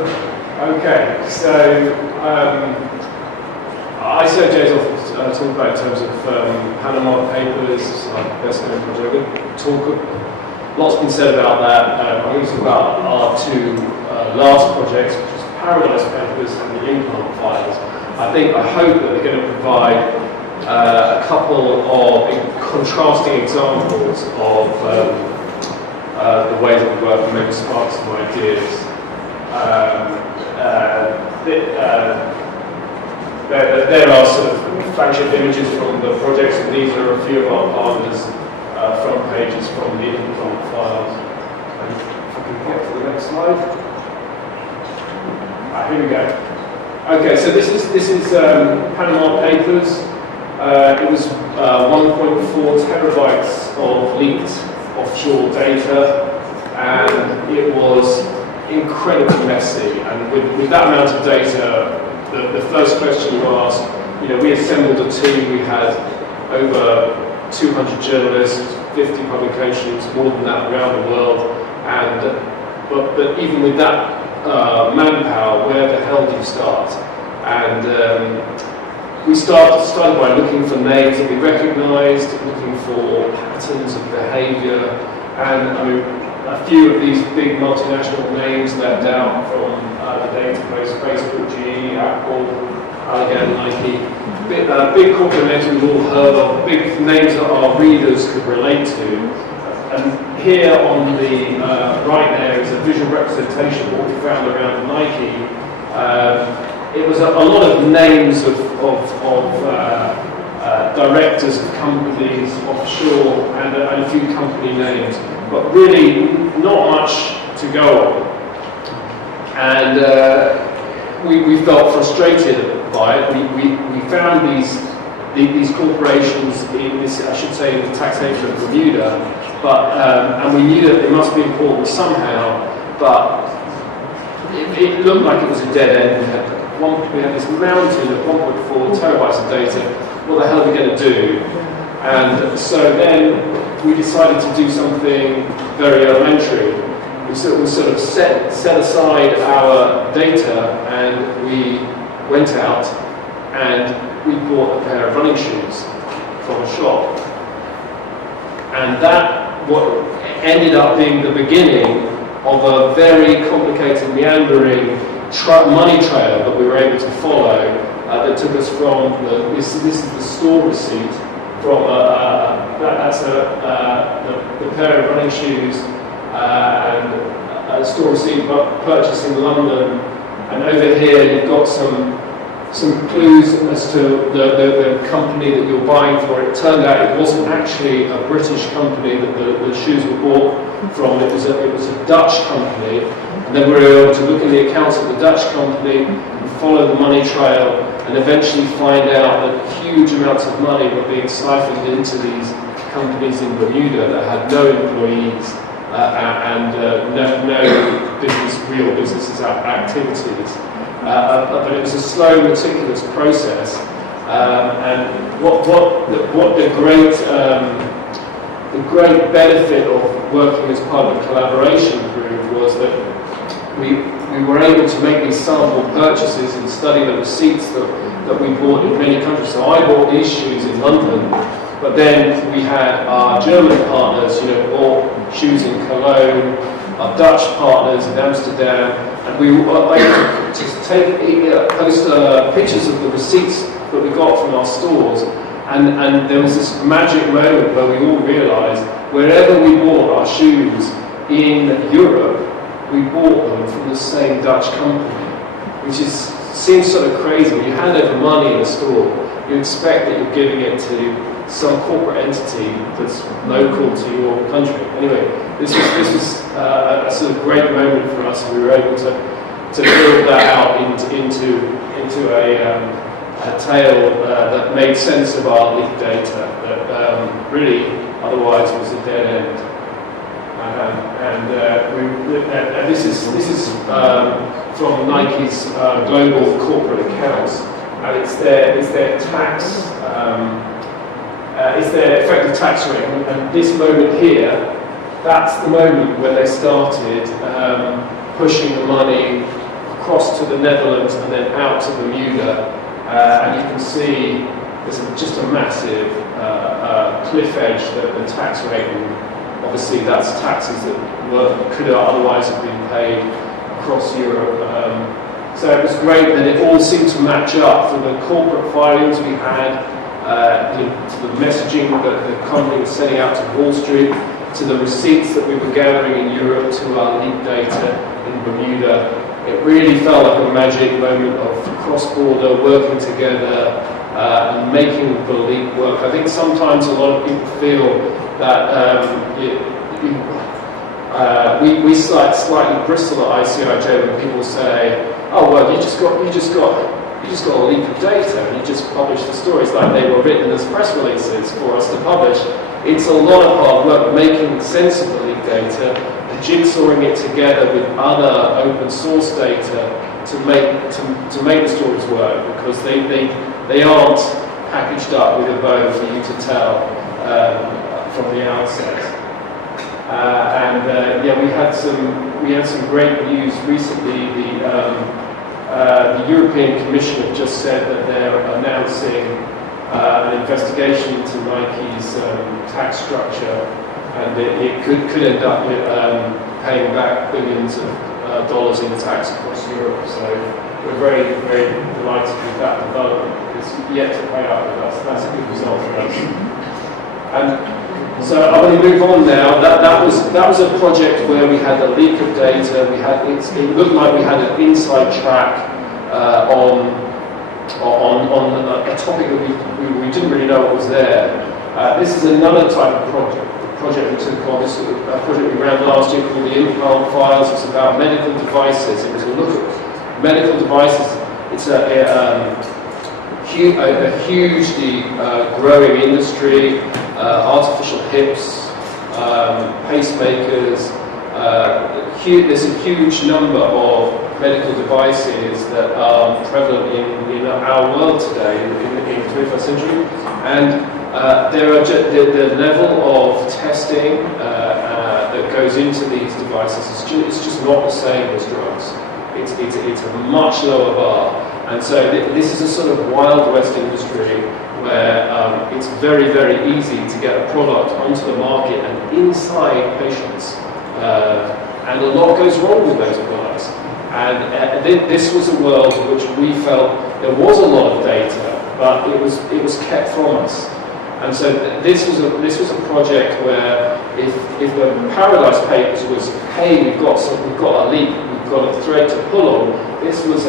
Okay, so ICIJ is often talked about in terms of Panama Papers, like best-known project. Lots been said about that. I'm going to talk about our two last projects, which is Paradise Papers and the Implant Files. I hope that they're going to provide a couple of contrasting examples of the way that we work and maybe spark some ideas. There are sort of flagship images from the projects, and these are a few of our partners' front pages from the Implant Files. And if I can get to the next slide. Here we go. Okay, so this is Panama Papers. It was 1.4 terabytes of leaked offshore data, and it was incredibly messy. And with that amount of data, the first question you ask, we assembled a team. We had over 200 journalists, 50 publications, more than that around the world. And but even with that manpower, where the hell do you start? And we started by looking for names that we recognised, looking for patterns of behaviour, and a few of these big multinational names left out from the database: Facebook, GE, Apple, Allergan, Nike. Big corporate names we've all heard of, big names that our readers could relate to. And here on the right there is a visual representation of what we found around Nike. It was a lot of names of directors of companies offshore and a few company names, but really not much to go on. And we felt frustrated by it. We found these corporations in this, I should say, in the taxation of Bermuda, but and we knew that it must be important somehow, but it looked like it was a dead end. We had this mountain of 1.4 terabytes of data. What the hell are we going to do? And so then we decided to do something very elementary. We sort of set aside our data, and we went out and we bought a pair of running shoes from a shop. And that what ended up being the beginning of a very complicated, meandering money trail that we were able to follow that took us from this is the store receipt from that's the pair of running shoes and a store receipt purchased in London, and over here you've got some clues as to the company that you're buying for. It turned out it wasn't actually a British company that the shoes were bought from. It was a Dutch company, and then we were able to look in the accounts of the Dutch company and follow the money trail, and eventually find out that huge amounts of money were being siphoned into these companies in Bermuda that had no employees and no real business activities. But it was a slow, meticulous process, and what the great benefit of working as part of a collaboration group was that we were able to make these sample purchases and study the receipts that we bought in many countries. So I bought these shoes in London, but then we had our German partners, bought shoes in Cologne, our Dutch partners in Amsterdam, and we were able to post pictures of the receipts that we got from our stores, and there was this magic moment where we all realised wherever we bought our shoes in Europe, we bought them from the same Dutch company, which seems sort of crazy. When you hand over money in a store, you expect that you're giving it to some corporate entity that's local to your country. Anyway, this was a sort of great moment for us, and we were able to build that out into a tale that made sense of our leaked data that really otherwise was a dead end. And this is from Nike's global corporate accounts, and it's their tax. It's their effective tax rate, and this moment here, that's the moment when they started pushing the money across to the Netherlands and then out to Bermuda. And you can see there's just a massive cliff edge that the tax rate, and obviously that's taxes that could otherwise have been paid across Europe. So it was great that it all seemed to match up from the corporate filings we had, to the messaging that the company was sending out to Wall Street, to the receipts that we were gathering in Europe, to our leaked data in Bermuda. It really felt like a magic moment of cross-border working together and making the leak work. I think sometimes a lot of people feel that we slightly bristle at ICIJ when people say, "Oh well, you just got a leak of data, and you just published the stories like they were written as press releases for us to publish." It's a lot of hard work making sense of the leaked data, jigsawing it together with other open source data to make the stories work, because they aren't packaged up with a bow for you to tell from the outset. We had some great news recently. The European Commission have just said that they're announcing an investigation into Nike's tax structure, and it could end up paying back billions of dollars in tax across Europe. So we're very, very delighted with that development. It's yet to play out with us. That's a good result for us. And so I'm going to move on now. That was a project where we had a leak of data. It looked like we had an inside track on a topic that we didn't really know what was there. This is another type of project we took on. This is a project we ran last year called the Implant Files. It's about medical devices. It was a look at medical devices. It's a hugely growing industry. Artificial hips, pacemakers. There's a huge number of medical devices that are prevalent in our world today, in the 21st century, and the level of testing that goes into these devices it's just not the same as drugs. It's a much lower bar, and so this is a sort of Wild West industry where it's very, very easy to get a product onto the market and inside patients, and a lot goes wrong with those products. And this was a world in which we felt there was a lot of data, but it was kept from us. And so this was a project where if the Paradise Papers was, hey, we've got a leak, we've got a thread to pull on, it was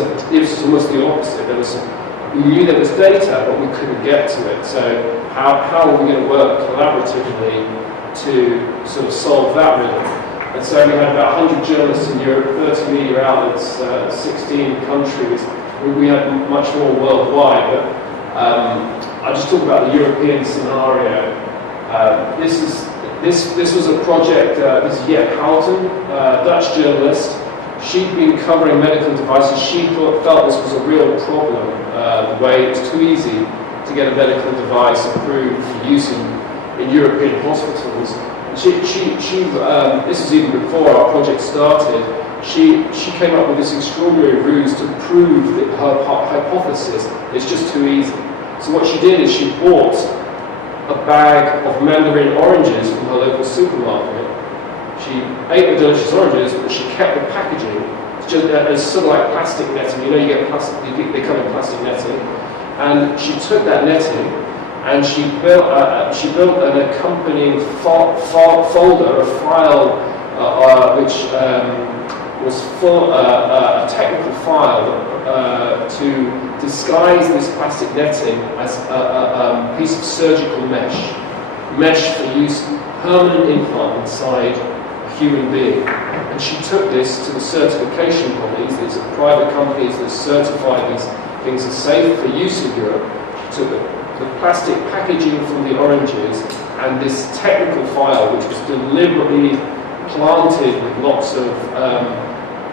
almost the opposite. We knew there was data, but we couldn't get to it. So how are we going to work collaboratively to sort of solve that riddle? And so we had about 100 journalists in Europe, 30 media outlets, 16 countries. We had much more worldwide, but I'll just talk about the European scenario. This was a project. This is Jette Houten, Dutch journalist. She'd been covering medical devices. She felt this was a real problem. The way it's too easy to get a medical device approved for use in European hospitals. This was even before our project started. She came up with this extraordinary ruse to prove that her hypothesis is just too easy. So what she did is she bought a bag of mandarin oranges from her local supermarket. She ate the delicious oranges, but she kept the packaging. It's sort of like plastic netting. You know, you get plastic. They come in plastic netting, and she took that netting and she built an accompanying folder, a file, which was full a technical file to disguise this plastic netting as a piece of surgical mesh for use, permanent implant inside a human being. And she took this to the certification bodies. These are private companies that certify these things as safe for use in Europe. Took the plastic packaging from the oranges and this technical file, which was deliberately planted with lots of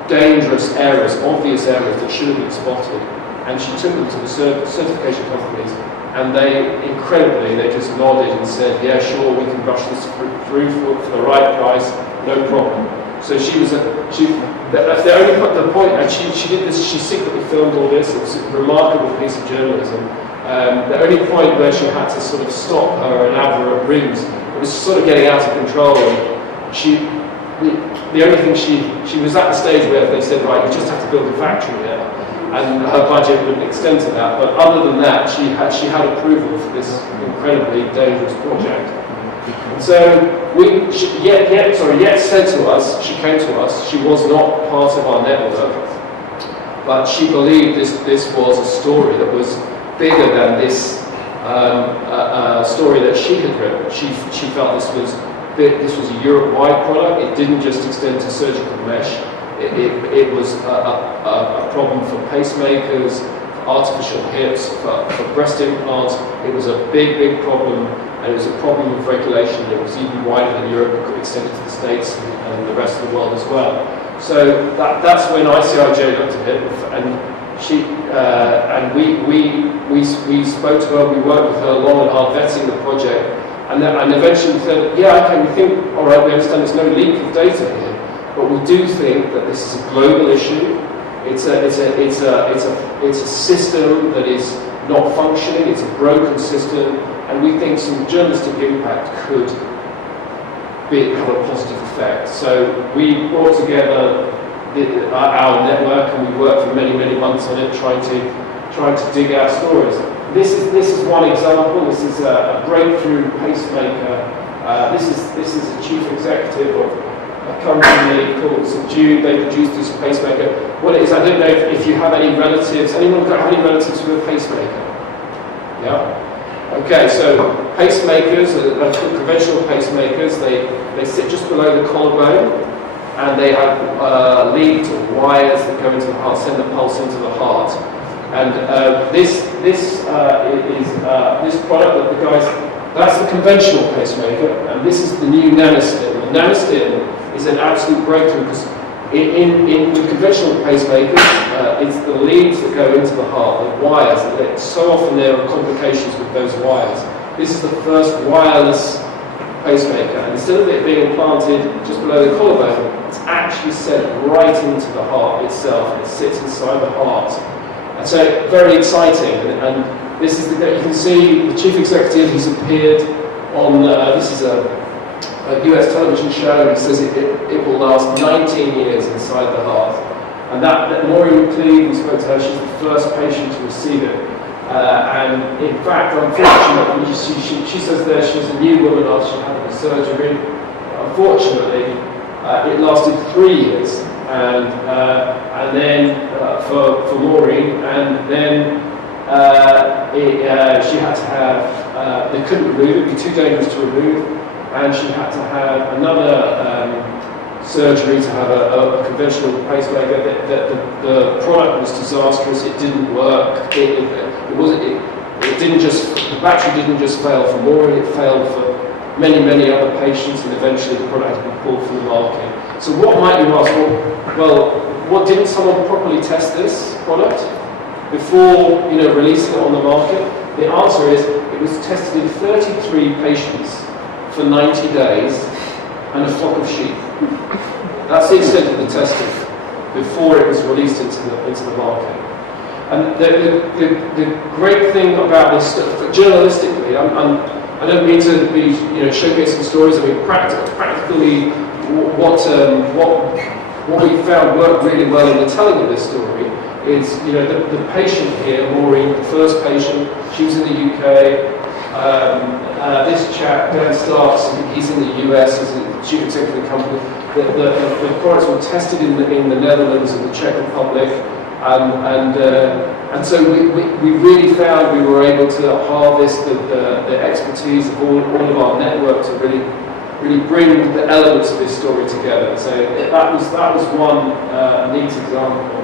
dangerous errors, obvious errors that should have been spotted. And she took them to the certification companies, and they just nodded and said, yeah, sure, we can rush this through for the right price, no problem. So she was the only the point, and she did this. She secretly filmed all this. It was a remarkable piece of journalism. The only point where she had to sort of stop her elaborate ruse, it was sort of getting out of control. And the only thing she was at the stage where they said, right, you just have to build a factory here, and her budget wouldn't extend to that. But other than that, she had approval for this incredibly dangerous project. And so Yet said to us, she came to us, she was not part of our network, but she believed this was a story that was bigger than this story that she had written. She felt this was a Europe-wide product. It didn't just extend to surgical mesh. It was a problem for pacemakers, artificial hips, for breast implants. It was a big problem, and it was a problem of regulation. It was even wider than Europe. It could extend to the States and the rest of the world as well. So that's when ICIJ looked at it, and we spoke to her. We worked with her long and hard, vetting the project. And eventually we said, yeah, okay, we think, all right, we understand there's no leak of data here, but we do think that this is a global issue. It's a system that is not functioning. It's a broken system, and we think some journalistic impact could have a positive effect. So we brought together our network, and we worked for many months on it, trying to dig out stories. This is one example. This is a breakthrough pacemaker. This is a chief executive of a company called Subdued. They produced this pacemaker. What it is, I don't know if you have any relatives. Anyone got any relatives with a pacemaker? Yeah. Okay. So pacemakers, conventional pacemakers, they sit just below the collarbone, and they have leads or wires that go into the heart, send the pulse into the heart. And this product that the guys, that's the conventional pacemaker, and this is the new nanostim. The nanostim is an absolute breakthrough because with conventional pacemakers, it's the leads that go into the heart, the wires. So often there are complications with those wires. This is the first wireless pacemaker, and instead of it being implanted just below the collarbone, it's actually sent right into the heart itself, and it sits inside the heart. And so very exciting, and this is you can see the chief executive who's appeared on, this is a US television show, and he says it will last 19 years inside the heart. And that Maureen McLeod, we spoke to her, she's the first patient to receive it. And in fact, unfortunately, she says there she's a new woman after she had the surgery. Unfortunately, it lasted 3 years. And then for Maureen, and then she had to have, they couldn't remove it, it'd be too dangerous to remove, and she had to have another surgery to have a conventional pacemaker. The product was disastrous, it didn't work, it didn't just, the battery didn't just fail for Maureen, it failed for many other patients, and eventually the product had been pulled from the market. So what might you ask? Well, didn't someone properly test this product before releasing it on the market? The answer is it was tested in 33 patients for 90 days and a flock of sheep. That's the extent of the testing before it was released into the market. And the great thing about this stuff, journalistically, I don't mean to be showcasing stories. I mean practically. What we found worked really well in the telling of this story is, the patient here, Maureen, the first patient, she was in the UK. This chap, Dan Starks, he's in the US, he's the chief executive of the company. The products were tested in the Netherlands and the Czech Republic, and so we really found we were able to harvest the expertise of all of our network to really bring the elements of this story together. So that was one neat example.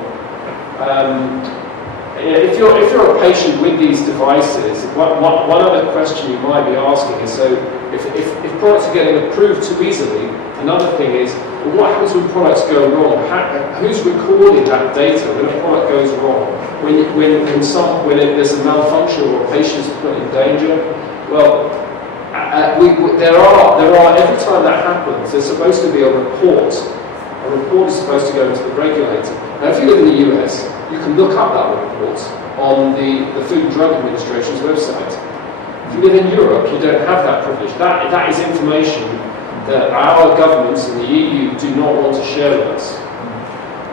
If you're a patient with these devices, one other question you might be asking is, so if products are getting approved too easily, another thing is, well, what happens when products go wrong? Who's recording that data when a product goes wrong? When there's a malfunction or a patient's put in danger? Well, there are every time that happens, there's supposed to be a report A report is supposed to go to the regulator. Now, if you live in the US, you can look up that report on the Food and Drug Administration's website. If you live in Europe, you don't have that privilege. That is information that our governments in the EU do not want to share with us.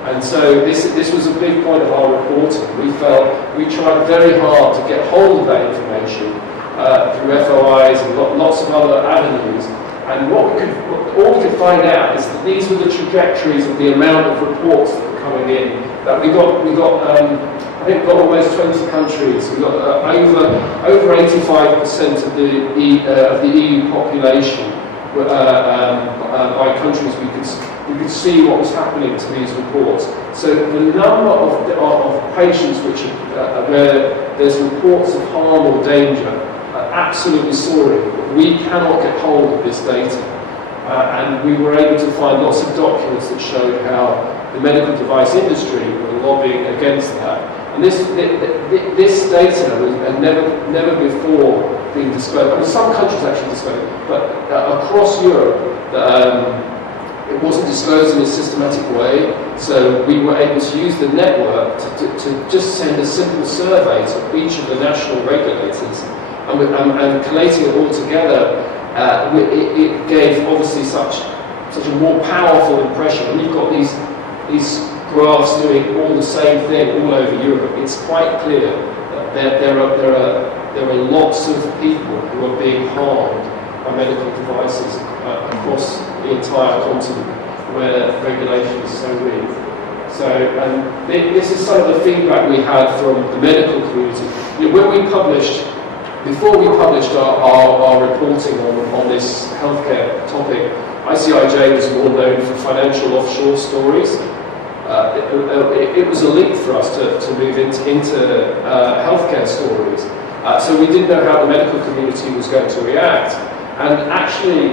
And so this was a big point of our reporting. We tried very hard to get hold of that information through FOIs and lots of other avenues. And all we could find out is that these were the trajectories of the amount of reports that were coming in. That we got I think we got almost 20 countries. We got over 85% of the EU population by countries. We could see what was happening to these reports. So the number of patients where there's reports of harm or danger are absolutely soaring. We cannot get hold of this data. And we were able to find lots of documents that showed how the medical device industry were lobbying against that. And this data had never before been disclosed. I mean, some countries actually disclosed it, but across Europe, it wasn't disclosed in a systematic way. So we were able to use the network to just send a simple survey to each of the national regulators, and collating it all together, it gave obviously such a more powerful impression. And you've got these graphs doing all the same thing all over Europe. It's quite clear that there are lots of people who are being harmed by medical devices across the entire continent where regulation is so weak. So, and this is some of the feedback we had from the medical community. Before we published our reporting on this healthcare topic, ICIJ was more known for financial offshore stories. It was a leap for us to move into healthcare stories. So we didn't know how the medical community was going to react. And actually,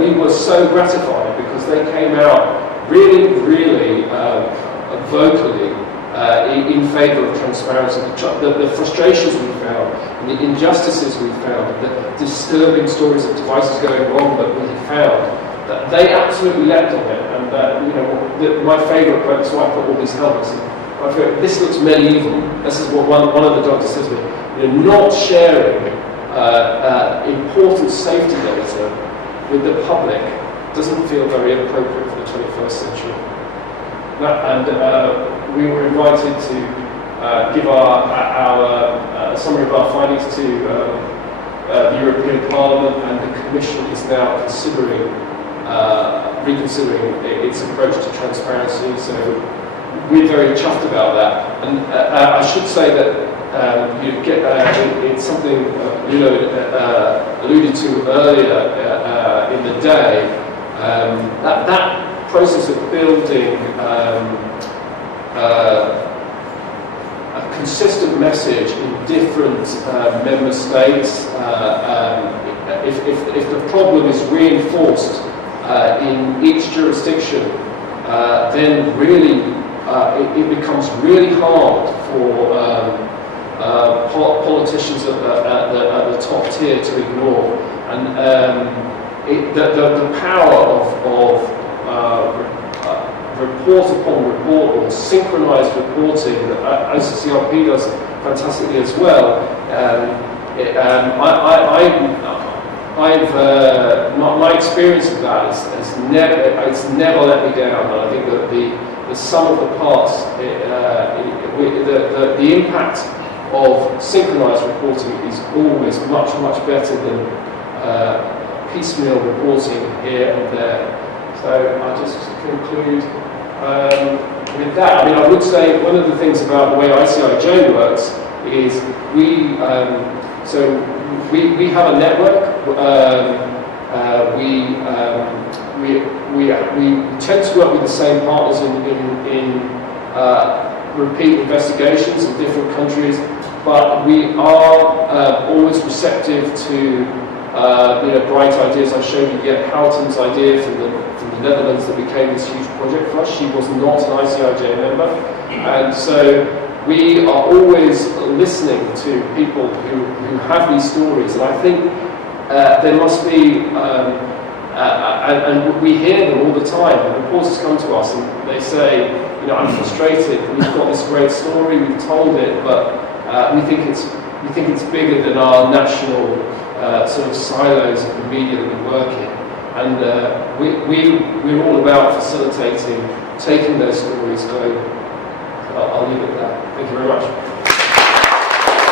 we were so gratified because they came out really, really vocally in favour of transparency. The frustrations we found, and the injustices we found, the disturbing stories of devices going wrong that we found, that they absolutely leapt on it. And my favourite quote, that's why I put all these helmets in. This looks medieval. This is what one of the doctors says to me. Not sharing important safety data with the public doesn't feel very appropriate for the 21st century. And we were invited to give our summary of our findings to the European Parliament, and the Commission is now reconsidering its approach to transparency. So we're very chuffed about that. And I should say that it's something alluded to earlier in the day. That process of building a consistent message in different member states. If the problem is reinforced in each jurisdiction, then really it becomes really hard for politicians at the top tier to ignore. And the power of report upon report or synchronized reporting that OCCRP does fantastically as well. My experience of that has never let me down, and I think that the sum of the parts, the impact of synchronized reporting is always much, much better than piecemeal reporting here and there. So I just conclude with that. I mean, I would say one of the things about the way ICIJ works is we have a network. We tend to work with the same partners in repeat investigations in different countries, but we are always receptive to bright ideas. I showed you Houghton's idea from the Netherlands that became this huge project for us. She was not an ICIJ member, and so we are always listening to people who have these stories. And I think there must be and we hear them all the time. The reporters come to us and they say, you know, I'm frustrated. We've got this great story, we've told it, but we think it's bigger than our national sort of silos of the media that we work in. And we're all about facilitating, taking those stories global. I'll leave it there. Thank you very much.